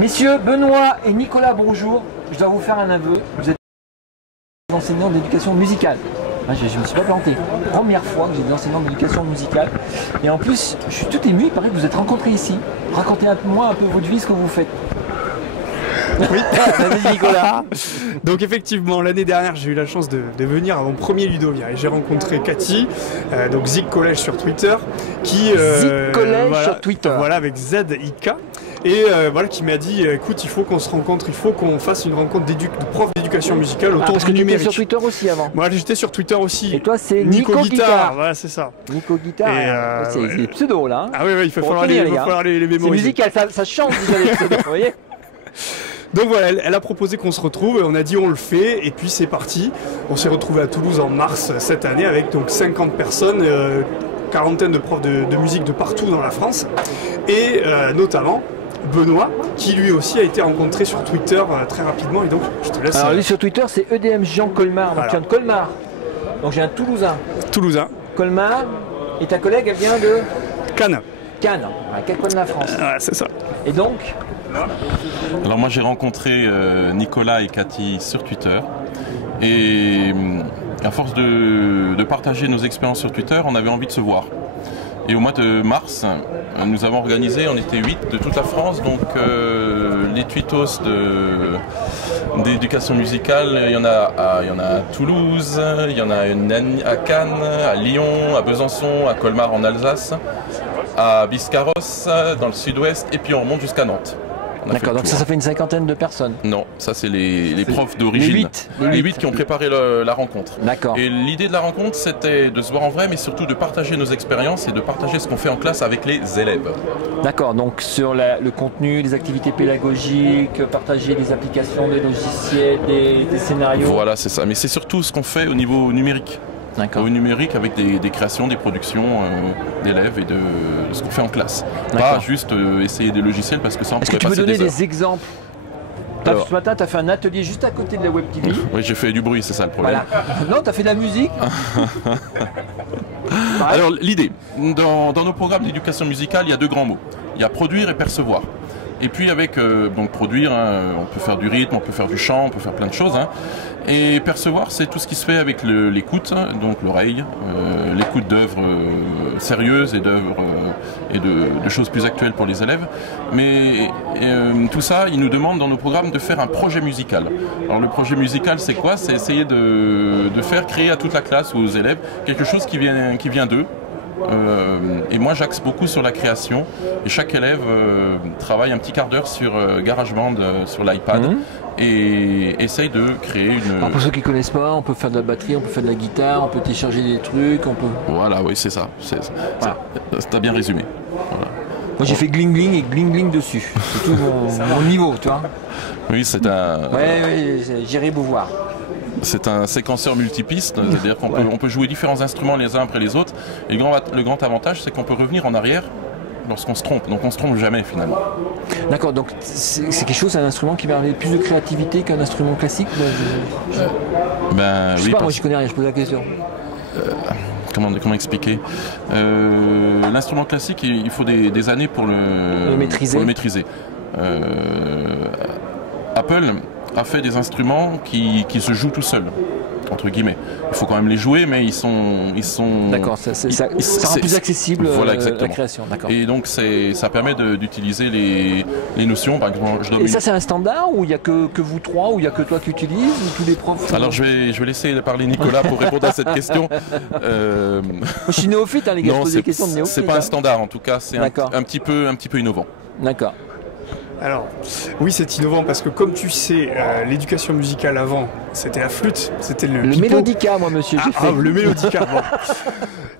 Messieurs, Benoît et Nicolas, bonjour. Je dois vous faire un aveu. Vous êtes enseignants d'éducation musicale. Je ne me suis pas planté. Première fois que j'ai des enseignants d'éducation musicale. Et en plus, je suis tout ému. Il paraît que vous êtes rencontrés ici. Racontez-moi un peu votre vie, ce que vous faites. Oui, vas-y Nicolas. Donc effectivement, l'année dernière, j'ai eu la chance de venir à mon premier Ludovia et j'ai rencontré Cathy, donc Zik Collège sur Twitter, qui Zik Collège voilà, sur Twitter. Voilà, avec ZIK. Et voilà, qui m'a dit, écoute, il faut qu'on se rencontre, il faut qu'on fasse une rencontre de profs d'éducation musicale autour du numérique. Sur Twitter aussi avant. Moi, j'étais sur Twitter aussi. Et toi, c'est Nico Guitare. Voilà, c'est ça. Nico Guitare. C'est les pseudos là. Ah oui, il va falloir les mémoriser. C'est musical, ça chante déjà les pseudos, vous voyez. Donc voilà, elle a proposé qu'on se retrouve, on a dit on le fait, et puis c'est parti. On s'est retrouvé à Toulouse en mars cette année avec donc 50 personnes, quarantaine de profs de musique de partout dans la France, et notamment Benoît, qui lui aussi a été rencontré sur Twitter très rapidement, et donc je te laisse... Alors lui sur Twitter c'est EDM Jean Colmar, donc voilà. tu viens de Colmar, donc j'ai un Toulousain. Toulousain. Colmar, et ta collègue elle vient de... Cannes. Cannes, à quatre coins de la France. Ouais, c'est ça. Et donc Alors moi j'ai rencontré Nicolas et Cathy sur Twitter et à force de partager nos expériences sur Twitter, on avait envie de se voir. Et au mois de mars, nous avons organisé, on était 8 de toute la France, donc les tweetos d'éducation musicale, il y en a à Toulouse, il y en a à Cannes, à Lyon, à Besançon, à Colmar en Alsace, à Biscarrosse dans le sud-ouest, et puis on remonte jusqu'à Nantes. d'accord, donc ça fait une cinquantaine de personnes. Non, ça c'est les profs d'origine. Les 8 qui ont préparé la rencontre. D'accord. Et l'idée de la rencontre, c'était de se voir en vrai, mais surtout de partager nos expériences et de partager ce qu'on fait en classe avec les élèves. D'accord, donc sur le contenu, les activités pédagogiques, partager des applications, des logiciels, des scénarios. Voilà, c'est ça. Mais c'est surtout ce qu'on fait au niveau numérique. Au numérique avec des créations, des productions d'élèves et de ce qu'on fait en classe. Pas juste essayer des logiciels parce que ça on pourrait passer des heures. Est-ce que tu peux donner des exemples? Ce matin, tu as fait un atelier juste à côté de la Web TV. Oui, j'ai fait du bruit, c'est ça le problème. Voilà. Non, tu as fait de la musique. Alors l'idée, dans nos programmes d'éducation musicale, il y a deux grands mots. Il y a produire et percevoir. Et puis avec donc produire, on peut faire du rythme, on peut faire du chant, on peut faire plein de choses. Et percevoir, c'est tout ce qui se fait avec l'écoute, donc l'oreille, l'écoute d'œuvres sérieuses et d'œuvres et de choses plus actuelles pour les élèves. Mais tout ça, ils nous demandent dans nos programmes de faire un projet musical. Alors le projet musical, c'est quoi? C'est essayer de faire créer à toute la classe ou aux élèves quelque chose qui vient d'eux. Et moi j'axe beaucoup sur la création et chaque élève travaille un petit quart d'heure sur GarageBand sur l'iPad et essaye de créer une... Alors pour ceux qui ne connaissent pas, on peut faire de la batterie, on peut faire de la guitare, on peut télécharger des trucs, on peut... Voilà, oui c'est ça, t'as bien résumé. Voilà. Moi j'ai fait gling gling et gling gling dessus, c'est tout mon niveau, tu vois. Oui, c'est un... Ouais, j'irai vous voir. C'est un séquenceur multipiste, c'est-à-dire qu'on peut jouer différents instruments les uns après les autres. Et le grand avantage, c'est qu'on peut revenir en arrière lorsqu'on se trompe. Donc on se trompe jamais finalement. D'accord, donc c'est quelque chose, c'est un instrument qui permet plus de créativité qu'un instrument classique. Je sais pas, moi je connais rien, je pose la question. Comment expliquer l'instrument classique, il faut des années pour le maîtriser. Apple a fait des instruments qui se jouent tout seuls, entre guillemets. Il faut quand même les jouer, mais ils sont... D'accord, ça rend plus accessible voilà, la création. Et donc ça permet d'utiliser les notions, par exemple... Et ça c'est un standard, ou il n'y a que vous trois, ou il n'y a que toi qui utilises, ou tous les profs? Alors je vais laisser parler Nicolas pour répondre à cette question. Je suis néophyte, les gars, je pose des questions de néophyte. C'est pas un standard en tout cas, c'est un petit peu innovant. D'accord. Alors, oui, c'est innovant parce que comme tu sais, l'éducation musicale avant, c'était la flûte, c'était le mélodica, moi, monsieur, j'ai fait. Le mélodica, bon.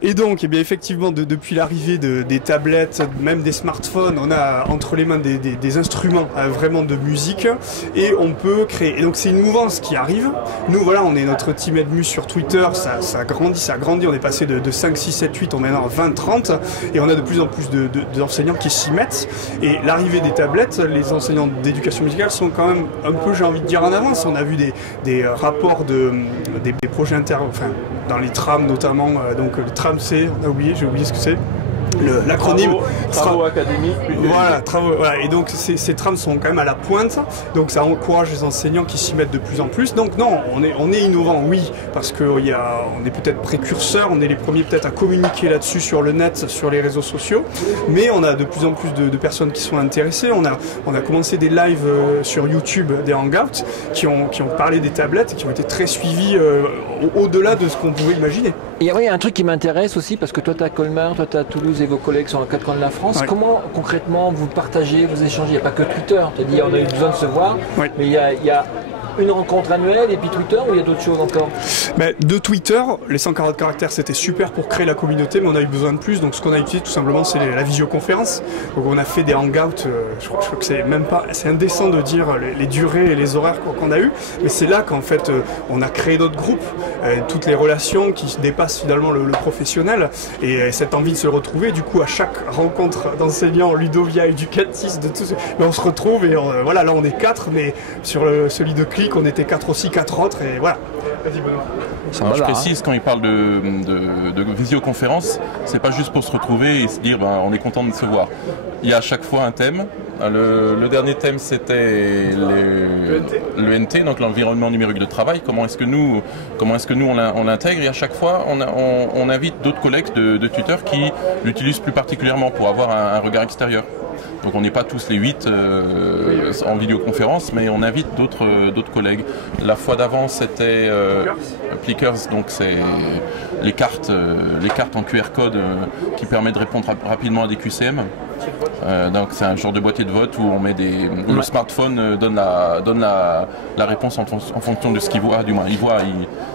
Et donc, eh bien, effectivement, depuis l'arrivée des tablettes, même des smartphones, on a entre les mains des instruments vraiment de musique et on peut créer. Et donc, c'est une mouvance qui arrive. Nous, voilà, on est notre team Edmus sur Twitter, ça grandit. On est passé de 5, 6, 7, 8, on est maintenant à 20, 30 et on a de plus en plus d'enseignants qui s'y mettent. Et l'arrivée des tablettes, les enseignants d'éducation musicale sont quand même un peu, j'ai envie de dire, en avance. On a vu des rapports des projets dans les trams notamment, donc le tram C, j'ai oublié ce que c'est. l'acronyme. Travaux académiques. Voilà, travaux. Voilà. Et donc ces trames sont quand même à la pointe. Donc ça encourage les enseignants qui s'y mettent de plus en plus. Donc non, on est innovant, oui, parce qu'on est peut-être précurseurs, on est les premiers peut-être à communiquer là-dessus sur le net, sur les réseaux sociaux. Mais on a de plus en plus de personnes qui sont intéressées. On a commencé des lives sur YouTube, des hangouts, qui ont parlé des tablettes et qui ont été très suivis au-delà de ce qu'on pouvait imaginer. Et il y a un truc qui m'intéresse aussi, parce que toi tu as Colmar, toi tu as Toulouse et vos collègues sont aux quatre coins de la France. Ouais. Comment concrètement vous partagez, vous échangez? Il n'y a pas que Twitter, tu as dit on a eu besoin de se voir, Ouais. mais il y a une rencontre annuelle et puis Twitter, ou il y a d'autres choses encore? De Twitter, les 140 caractères c'était super pour créer la communauté, mais on a eu besoin de plus. Donc ce qu'on a utilisé tout simplement c'est la visioconférence. Donc on a fait des hangouts, je crois que c'est indécent de dire les durées et les horaires qu'on a eu, mais c'est là qu'en fait on a créé d'autres groupes, toutes les relations qui dépassent finalement le professionnel et cette envie de se retrouver. Du coup à chaque rencontre d'enseignants, Ludovia, éducatrice, de tout, on se retrouve et voilà, là on est 4, mais sur celui de Click on était 4 aussi, 4 autres et voilà. Vas-y Benoît. Alors, je précise, quand il parle de visioconférence, c'est pas juste pour se retrouver et se dire on est content de se voir. Il y a à chaque fois un thème. Le dernier thème c'était le NT, donc l'environnement numérique de travail. Comment est-ce que nous on l'intègre, et à chaque fois on invite d'autres collègues de tuteurs qui l'utilisent plus particulièrement pour avoir un regard extérieur. Donc on n'est pas tous les 8 en vidéoconférence, mais on invite d'autres collègues. La fois d'avant c'était Plickers, donc c'est les cartes en QR code qui permettent de répondre rapidement à des QCM. Donc c'est un genre de boîtier de vote où on met le smartphone donne la réponse en fonction de ce qu'il voit, du moins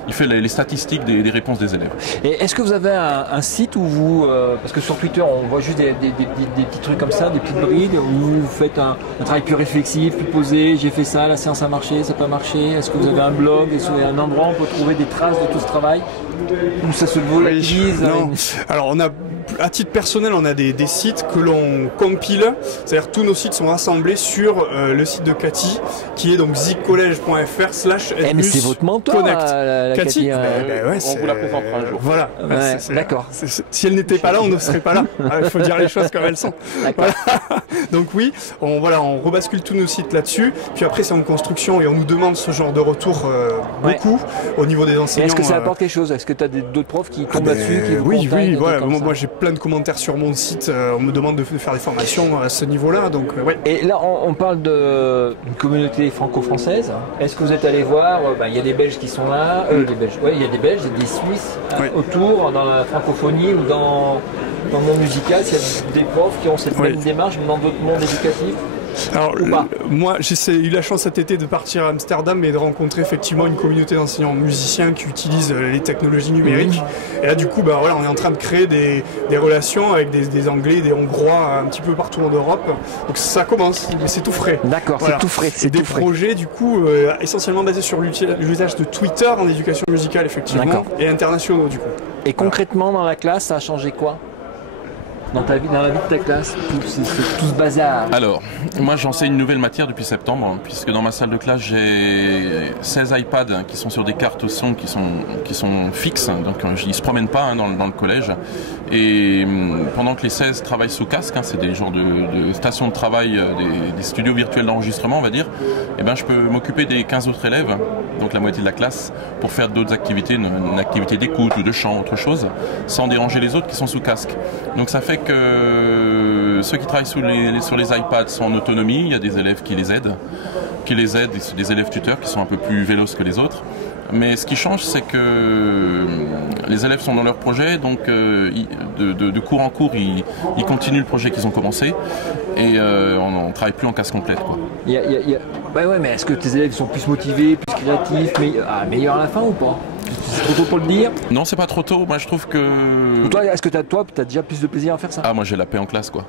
il fait les statistiques des réponses des élèves. Et est-ce que vous avez un site où vous, parce que sur Twitter on voit juste des petits trucs comme ça, des petites brides, où vous faites un travail plus réflexif, plus posé, j'ai fait ça, la séance a marché, ça n'a pas marché, est-ce que vous avez un blog, est-ce qu'il y a un endroit où on peut trouver des traces de tout ce travail, où ça se volatilise? Non. Alors à titre personnel, on a des sites que l'on compile, c'est-à-dire tous nos sites sont rassemblés sur le site de Cathy, qui est donc ziccollege.fr/edmus. Mais c'est votre mentor, la Cathy. On vous la présentera un jour. Voilà. Ouais, d'accord. Si elle n'était pas là, on ne serait pas là. Il faut dire les choses comme elles sont. Voilà. Donc oui, on rebascule tous nos sites là-dessus. Puis après, c'est en construction et on nous demande ce genre de retour beaucoup au niveau des enseignants. Est-ce que ça apporte quelque chose? Est-ce que tu as d'autres profs qui tombent là-dessus, qui vous Oui, voilà. Moi j'ai plein de commentaires sur mon site. On me demande de faire des formations à ce niveau-là. Donc ouais. Et là, on parle d'une communauté franco-française. Est-ce que vous êtes allé voir? Il y a des Belges qui sont là. Des Belges. Ouais, il y a des Belges, il y a des Suisses autour, dans la francophonie ou dans le monde musical. Il y a des profs qui ont cette même démarche, mais dans d'autres mondes éducatifs. Alors, moi, j'ai eu la chance cet été de partir à Amsterdam et de rencontrer effectivement une communauté d'enseignants musiciens qui utilisent les technologies numériques. Et là, du coup, on est en train de créer des relations avec des Anglais, des Hongrois un petit peu partout en Europe. Donc ça commence, mais c'est tout frais. D'accord, voilà. C'est tout frais. C'est des projets, du coup, essentiellement basés sur l'usage de Twitter en éducation musicale, effectivement, et internationaux, du coup. Et concrètement, dans la classe, ça a changé quoi? Dans la vie de ta classe, tout ce bazar? Alors, moi j'enseigne une nouvelle matière depuis septembre, puisque dans ma salle de classe j'ai 16 iPads qui sont sur des cartes son qui sont fixes, donc ils se promènent pas dans le collège. Et pendant que les 16 travaillent sous casque, c'est des genres de stations de travail, des studios virtuels d'enregistrement on va dire, et je peux m'occuper des 15 autres élèves, donc la moitié de la classe, pour faire d'autres activités, une activité d'écoute ou de chant, autre chose, sans déranger les autres qui sont sous casque. Donc ça fait que ceux qui travaillent sur les iPads sont en autonomie, il y a des élèves qui les aident, c'est des élèves tuteurs qui sont un peu plus véloces que les autres. Mais ce qui change, c'est que les élèves sont dans leur projet, donc de cours en cours, ils continuent le projet qu'ils ont commencé et on ne travaille plus en classe complète, quoi. Mais est-ce que tes élèves sont plus motivés, plus créatifs, meilleurs à la fin ou pas? C'est trop tôt pour le dire? Non, c'est pas trop tôt. Moi, je trouve que... Toi, est-ce que tu as déjà plus de plaisir à faire ça? Ah, moi, j'ai la paix en classe, quoi.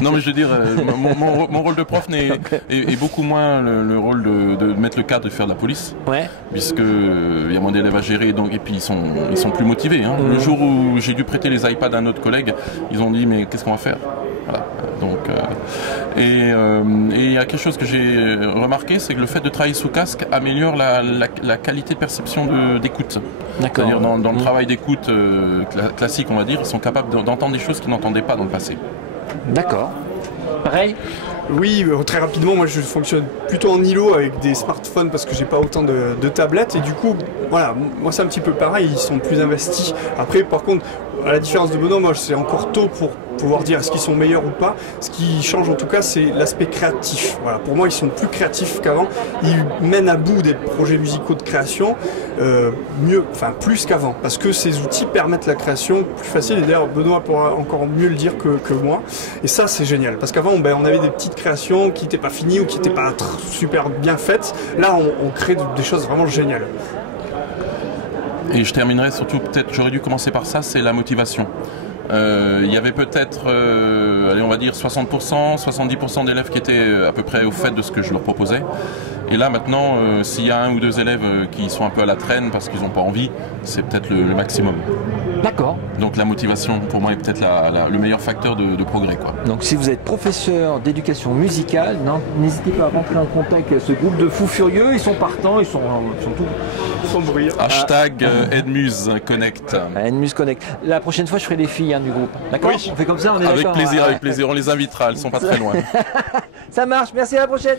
Non, mais je veux dire, mon rôle de prof est beaucoup moins le rôle de mettre le cadre et de faire de la police. Ouais. Puisque il y a moins d'élèves à gérer, donc, et puis ils sont plus motivés. Le jour où j'ai dû prêter les iPads à un autre collègue, ils ont dit, mais qu'est-ce qu'on va faire? Voilà. Donc, et il y a quelque chose que j'ai remarqué, c'est que le fait de travailler sous casque améliore la qualité de perception d'écoute. D'accord. C'est-à-dire dans le travail d'écoute classique, on va dire, ils sont capables d'entendre des choses qu'ils n'entendaient pas dans le passé. D'accord. Pareil. Oui, très rapidement, moi je fonctionne plutôt en îlot avec des smartphones parce que j'ai pas autant de tablettes et du coup, voilà, moi c'est un petit peu pareil, ils sont plus investis. Après, par contre, à la différence de Benoît, moi c'est encore tôt pour pouvoir dire est-ce qu'ils sont meilleurs ou pas. Ce qui change en tout cas, c'est l'aspect créatif. Voilà, pour moi, ils sont plus créatifs qu'avant. Ils mènent à bout des projets musicaux de création plus qu'avant, parce que ces outils permettent la création plus facile. Et d'ailleurs, Benoît pourra encore mieux le dire que moi. Et ça, c'est génial, parce qu'avant, on avait des petites créations qui n'étaient pas finies ou qui n'étaient pas super bien faites. Là, on crée des choses vraiment géniales. Et je terminerai surtout, peut-être, j'aurais dû commencer par ça, c'est la motivation. Il y avait peut-être, allez, on va dire 60%, 70% d'élèves qui étaient à peu près au fait de ce que je leur proposais. Et là maintenant, s'il y a un ou deux élèves qui sont un peu à la traîne parce qu'ils n'ont pas envie, c'est peut-être le maximum. D'accord. Donc la motivation, pour moi, est peut-être le meilleur facteur de progrès, quoi. Donc si vous êtes professeur d'éducation musicale, n'hésitez pas à rentrer en contact avec ce groupe de fous furieux. Ils sont partants, ils sont tout sans bruit. Hashtag Edmuse Connect. Edmuse Connect. La prochaine fois, je ferai les filles du groupe. D'accord? Oui. On fait comme ça, on est avec d'accord. plaisir, avec plaisir. On les invitera, elles sont pas très loin. Ça marche, merci, à la prochaine.